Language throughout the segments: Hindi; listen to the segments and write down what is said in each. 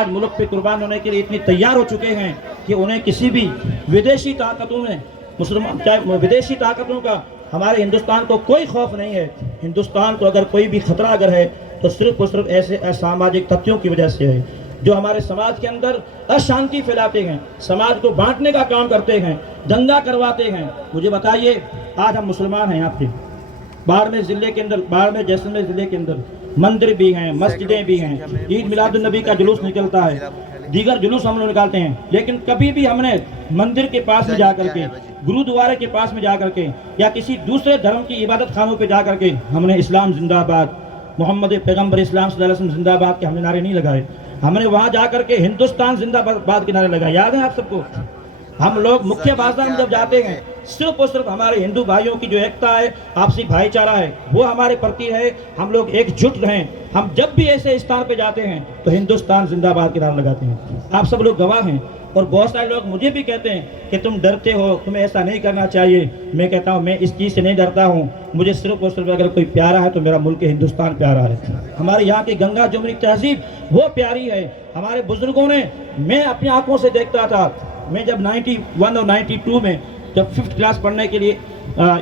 आज मुल्क पे कुर्बान होने के लिए इतनी तैयार हो चुके हैं कि उन्हें किसी भी विदेशी ताकतों में मुसलमान चाहे विदेशी ताकतों का हमारे हिंदुस्तान को कोई खौफ नहीं है। हिंदुस्तान को अगर कोई भी खतरा अगर है तो सिर्फ और सिर्फ ऐसे असामाजिक तथ्यों की वजह से है जो हमारे समाज के अंदर अशांति फैलाते हैं, समाज को बांटने का काम करते हैं, दंगा करवाते हैं। मुझे बताइए, आज हम मुसलमान हैं, यहाँ पे बाड़मेर जिले के अंदर, बाड़मेर जैसलमेर जिले के अंदर मंदिर भी हैं, मस्जिदें भी हैं, ईद मिलादुन नबी का जुलूस निकलता है, दीगर जुलूस हम लोग निकालते हैं, लेकिन कभी भी हमने मंदिर के पास में जा करके, गुरुद्वारे के पास में जा करके या किसी दूसरे धर्म की इबादत खानों पे जा करके हमने इस्लाम जिंदाबाद, मोहम्मद पैगम्बर इस्लाम सल्लल्लाहु अलैहि वसल्लम जिंदाबाद के हमने नारे नहीं लगाए। हमने वहां जा करके हिंदुस्तान जिंदाबाद के नारे लगाए। याद है आप सबको? हम लोग मुख्य बाजार में जब जाते हैं सिर्फ और सिर्फ हमारे हिंदू भाइयों की जो एकता है, आपसी भाईचारा है, वो हमारे प्रति है। हम लोग एकजुट रहें। हम जब भी ऐसे स्थान पे जाते हैं तो हिंदुस्तान जिंदाबाद के नाम लगाते हैं। आप सब लोग गवाह हैं। और बहुत सारे लोग मुझे भी कहते हैं कि तुम डरते हो, तुम्हें ऐसा नहीं करना चाहिए। मैं कहता हूँ मैं इस चीज़ से नहीं डरता हूँ। मुझे सिर्फ और सिर्फ अगर कोई प्यारा है तो मेरा मुल्क हिंदुस्तान प्यारा है। हमारे यहाँ की गंगा जमुनी तहजीब वो प्यारी है। हमारे बुजुर्गों ने, मैं अपनी आंखों से देखता था, मैं जब 91 और 92 में जब 5th क्लास पढ़ने के लिए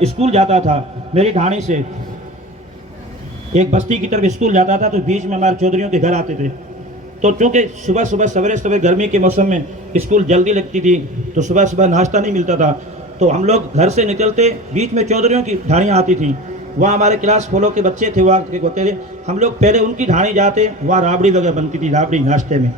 स्कूल जाता था, मेरी ढाणी से एक बस्ती की तरफ स्कूल जाता था, तो बीच में हमारे चौधरियों के घर आते थे। तो चूँकि सुबह सुबह सवेरे गर्मी के मौसम में स्कूल जल्दी लगती थी, तो सुबह सुबह नाश्ता नहीं मिलता था, तो हम लोग घर से निकलते, बीच में चौधरियों की ढाणियाँ आती थी, वहाँ हमारे क्लास फॉलो के बच्चे थे, वहाँ के होते थे, हम लोग पहले उनकी ढाणी जाते, वहाँ राबड़ी वगैरह बनती थी, राबड़ी नाश्ते में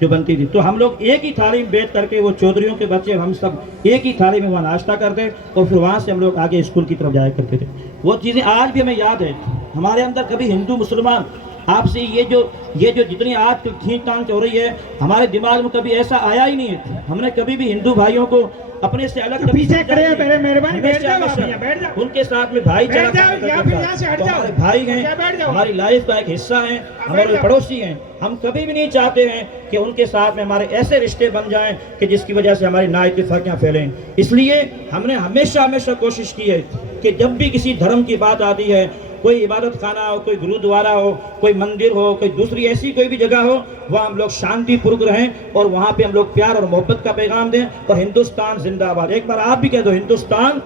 जो बनती थी, तो हम लोग एक ही थाली में बैठ करके, वो चौधरियों के बच्चे हम सब एक ही थाली में वहाँ नाश्ता करते और फिर वहाँ से हम लोग आगे स्कूल की तरफ जाया करते थे। वो चीज़ें आज भी हमें याद है। हमारे अंदर कभी हिंदू मुसलमान आपसे ये जो जितनी आज खींचतान हो रही है, हमारे दिमाग में कभी ऐसा आया ही नहीं है। हमने कभी भी हिंदू भाइयों को अपने से अलग पीछे खड़े हैं, मेरे मेहरबानी बैठ जाओ, उनके साथ में भाईचारा, हमारे भाई हैं, हमारी लाइफ का एक हिस्सा हैं, हमारे पड़ोसी हैं। हम कभी भी नहीं चाहते हैं कि उनके साथ में हमारे ऐसे रिश्ते बन जाएं कि जिसकी वजह से हमारी नाइत्तेफाकियां फैलें। इसलिए हमने हमेशा कोशिश की है कि जब भी किसी धर्म की बात आती है, कोई इबादत खाना हो, कोई गुरुद्वारा हो, कोई मंदिर हो, कोई दूसरी ऐसी कोई भी जगह हो, वहाँ हम लोग शांतिपूर्वक रहें और वहाँ पे हम लोग प्यार और मोहब्बत का पैगाम दें। और हिंदुस्तान जिंदाबाद, एक बार आप भी कह दो, हिंदुस्तान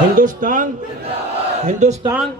हिंदुस्तान हिंदुस्तान।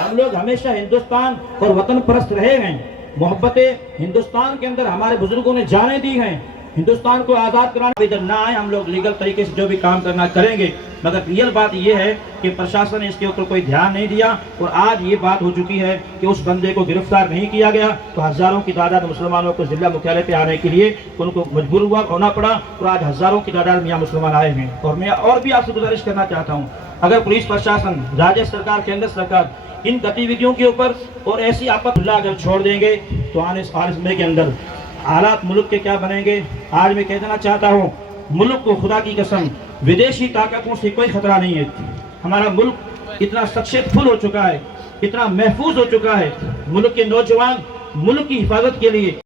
हम लोग हमेशा हिंदुस्तान और वतन परस्त रहे हैं। मोहब्बतें हिंदुस्तान के अंदर हमारे बुजुर्गों ने जाने दी हैं। हिंदुस्तान को आज़ाद कराने इधर ना आए, हम लोग लीगल तरीके से जो भी काम करना करेंगे। मगर रियल बात यह है कि प्रशासन ने इसके ऊपर कोई ध्यान नहीं दिया और आज ये बात हो चुकी है कि उस बंदे को गिरफ्तार नहीं किया गया, तो हज़ारों की तादाद मुसलमानों को जिला मुख्यालय पे आने के लिए उनको मजबूर होना पड़ा और आज हज़ारों की तादाद में यहाँ मुसलमान आए हैं। और मैं और भी आपसे गुजारिश करना चाहता हूँ, अगर पुलिस प्रशासन, राज्य सरकार, केंद्र सरकार इन गतिविधियों के ऊपर और ऐसी आपत्ति अगर छोड़ देंगे तो आने वाले समय के अंदर हालात मुल्क के क्या बनेंगे। आज मैं कह देना चाहता हूँ, मुल्क को खुदा की कसम विदेशी ताकतों से कोई खतरा नहीं है। हमारा मुल्क इतना सक्सेसफुल हो चुका है, इतना महफूज हो चुका है। मुल्क के नौजवान मुल्क की हिफाजत के लिए